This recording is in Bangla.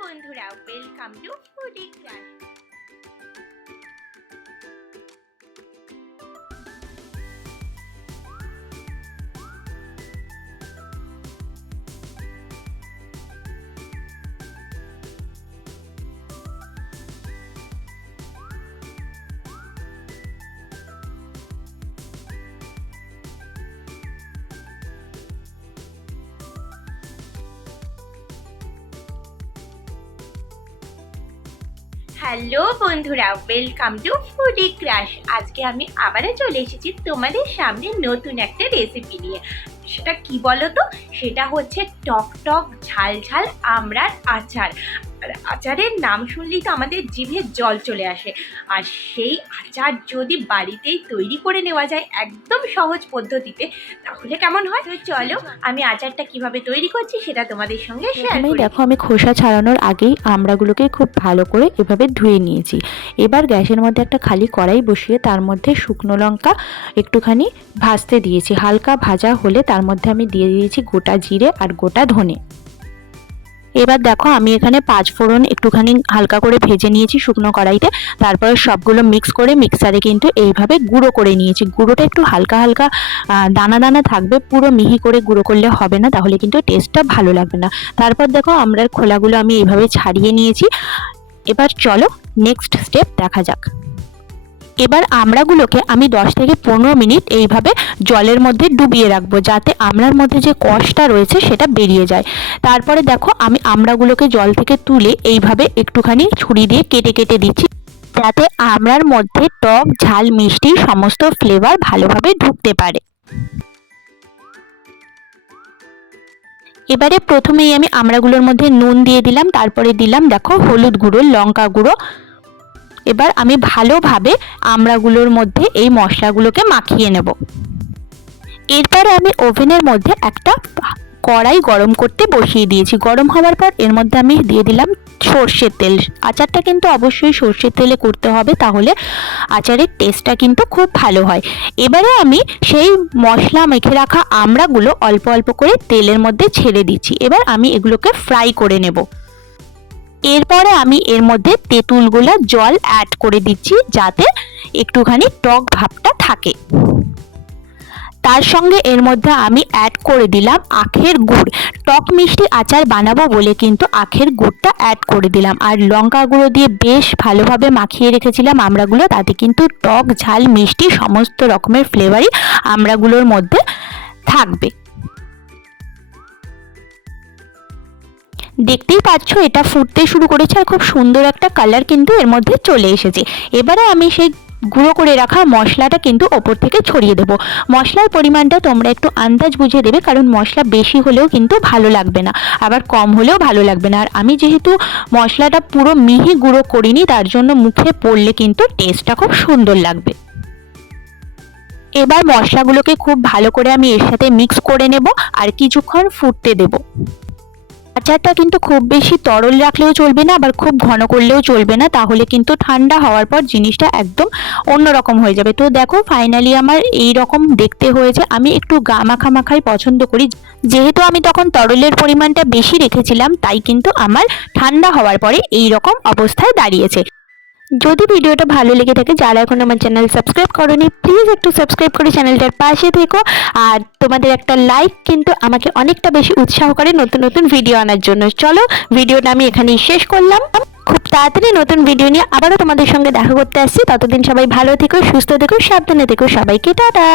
বন্ধুরা welcome to foodie class hello বন্ধুরা ওয়েলকাম টু ফুডি ক্রাশ আজকে আমি আবারও চলে এসেছি তোমাদের সামনে নতুন একটা রেসিপি নিয়ে। সেটা কি বলো তো সেটা হচ্ছে টক টক ঝাল ঝাল আমড়ার আচার। আর আচারের নাম শুনলেই তো আমাদের জিভে জল চলে আসে। আর সেই আচার যদি বাড়িতেই তৈরি করে নেওয়া যায় একদম সহজ পদ্ধতিতে তাহলে কেমন হয়? তো চলো আমি আচারটা কীভাবে তৈরি করছি সেটা তোমাদের সঙ্গে শেয়ার করি। দেখো আমি খোসা ছাড়ানোর আগেই আমড়াগুলোকে খুব ভালো করে এভাবে ধুয়ে নিয়েছি। এবার গ্যাসের মধ্যে একটা খালি কড়াই বসিয়ে তার মধ্যে শুকনো লঙ্কা একটুখানি ভাজতে দিয়েছি। হালকা ভাজা হলে তার মধ্যে আমি দিয়ে দিয়েছি গোটা জিরে আর গোটা ধনে। এবার দেখো আমি এখানে পাঁচ ফোড়ন একটুখানি হালকা করে ভেজে নিয়েছি শুকনো কড়াইতে। তারপরে সবগুলো মিক্স করে মিক্সারে কিন্তু এইভাবে গুঁড়ো করে নিয়েছি। গুঁড়োটা একটু হালকা হালকা দানা দানা থাকবে, পুরো মিহি করে গুঁড়ো করলে হবে না, তাহলে কিন্তু টেস্টটা ভালো লাগবে না। তারপর দেখো আমরার খোলাগুলো আমি এইভাবে ছাড়িয়ে নিয়েছি। এবার চলো নেক্সট স্টেপ দেখা যাক। এবার আমড়াগুলোকে আমি 10 থেকে পনেরো মিনিট এইভাবে জলের মধ্যে ডুবিয়ে রাখব, যাতে আমড়ার মধ্যে যে কষটা রয়েছে সেটা বেরিয়ে যায়। তারপরে দেখো, আমি আমড়াগুলোকে জল থেকে তুলে এইভাবে একটুখানি ছুরি দিয়ে কেটে কেটে দিচ্ছি, যাতে আমড়ার মধ্যে টক, ঝাল, মিষ্টি সমস্ত ফ্লেভার ভালোভাবে ঢুকতে পারে। এবারে প্রথমেই আমি আমড়াগুলোর মধ্যে নুন দিয়ে দিলাম, তারপরে দিলাম দেখো হলুদ গুঁড়ো, লঙ্কা গুঁড়ো এবার আমি ভালোভাবে আমড়াগুলোর মধ্যে এই মশলাগুলোকে মাখিয়ে নেব। এরপরে আমি ওভেনের মধ্যে একটা কড়াই গরম করতে বসিয়ে দিয়েছি। গরম হওয়ার পর এর মধ্যে আমি দিয়ে দিলাম সর্ষের তেল। আচারটা কিন্তু অবশ্যই সর্ষের তেলে করতে হবে, তাহলে আচারের টেস্টটা কিন্তু খুব ভালো হয়। এবারে আমি সেই মশলা মেখে রাখা আমড়াগুলো অল্প অল্প করে তেলের মধ্যে ছেড়ে দিচ্ছি। এবার আমি এগুলোকে ফ্রাই করে নেব। এরপরে আমি এর মধ্যে তেঁতুলগুলো জল অ্যাড করে দিচ্ছি যাতে একটুখানি টক ভাবটা থাকে। তার সঙ্গে এর মধ্যে আমি অ্যাড করে দিলাম আখের গুড়। টক মিষ্টি আচার বানাবো বলে কিন্তু আখের গুড়টা অ্যাড করে দিলাম। আর লঙ্কা গুঁড়ো দিয়ে বেশ ভালোভাবে মাখিয়ে রেখেছিলাম আমরাগুলো তাতে কিন্তু টক, ঝাল, মিষ্টি সমস্ত রকমের ফ্লেভারই আমরাগুলোর মধ্যে থাকবে। দেখতেই পাচ্ছ, এটা ফুটতে শুরু করেছে আর খুব সুন্দর একটা কালার কিন্তু এর মধ্যে চলে এসেছে। এবারে আমি সেই গুঁড়ো করে রাখা মশলাটা কিন্তু ওপর থেকে ছড়িয়ে দেবো। মশলার পরিমাণটা তোমরা একটু আন্দাজ বুঝে দেবে, কারণ মশলা বেশি হলেও কিন্তু ভালো লাগবে না, আবার কম হলেও ভালো লাগবে না। আর আমি যেহেতু মশলাটা পুরো মিহি গুঁড়ো করিনি, তার জন্য মুখে পড়লে কিন্তু টেস্টটা খুব সুন্দর লাগবে। এবার মশলাগুলোকে খুব ভালো করে আমি এর সাথে মিক্স করে নেব, আর কিছুক্ষণ ফুটতে দেবো। আচারটা কিন্তু খুব বেশি তরল রাখলেও চলবে না, আবার খুব ঘন করলেও চলবে না, তাহলে কিন্তু ঠান্ডা হওয়ার পর জিনিসটা একদম অন্যরকম হয়ে যাবে। তো দেখো ফাইনালি আমার এই রকম দেখতে হয়েছে। আমি একটু গা মাখা মাখাই পছন্দ করি। যেহেতু আমি তখন তরলের পরিমাণটা বেশি রেখেছিলাম, তাই কিন্তু আমার ঠান্ডা হওয়ার পরে এই রকম অবস্থায় দাঁড়িয়েছে। যদি ভিডিওটা ভালো লেগে থাকে, যারা এখন আমার চ্যানেল সাবস্ক্রাইব করনি প্লিজ একটু সাবস্ক্রাইব করে চ্যানেলটার পাশে থেকো। আর তোমাদের একটা লাইক কিন্তু আমাকে অনেকটা বেশি উৎসাহ করে নতুন নতুন ভিডিও আনার জন্য। চলো, ভিডিওটা আমি এখানেই শেষ করলাম। খুব তাড়াতাড়ি নতুন ভিডিও নিয়ে আবারও তোমাদের সঙ্গে দেখা করতে আসছি। ততদিন সবাই ভালো থেকো, সুস্থ থেকো, সাবধানে থেকো সবাইকে, টাটা!